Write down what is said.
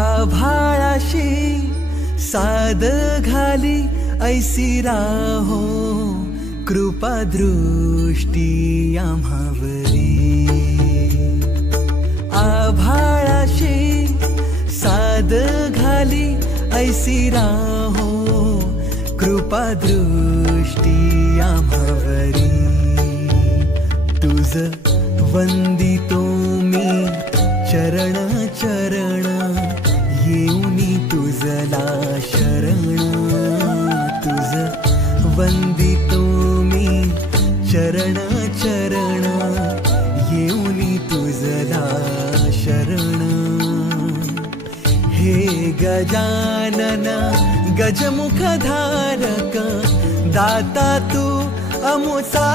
आभाळाशी साद घाली ऐसी राहो कृपा दृष्टी आम्हावरी। आभाळाशी साद घाली ऐसी राहो कृपा दृष्टी आम्हावरी। तुझ वंदितो मी चरण चरण येऊनी तुझला शरण। तुझ वंदितो मी चरण चरण येऊनी तुझला शरण। हे गजानन गजमुखधारक दाता तू अमुचा।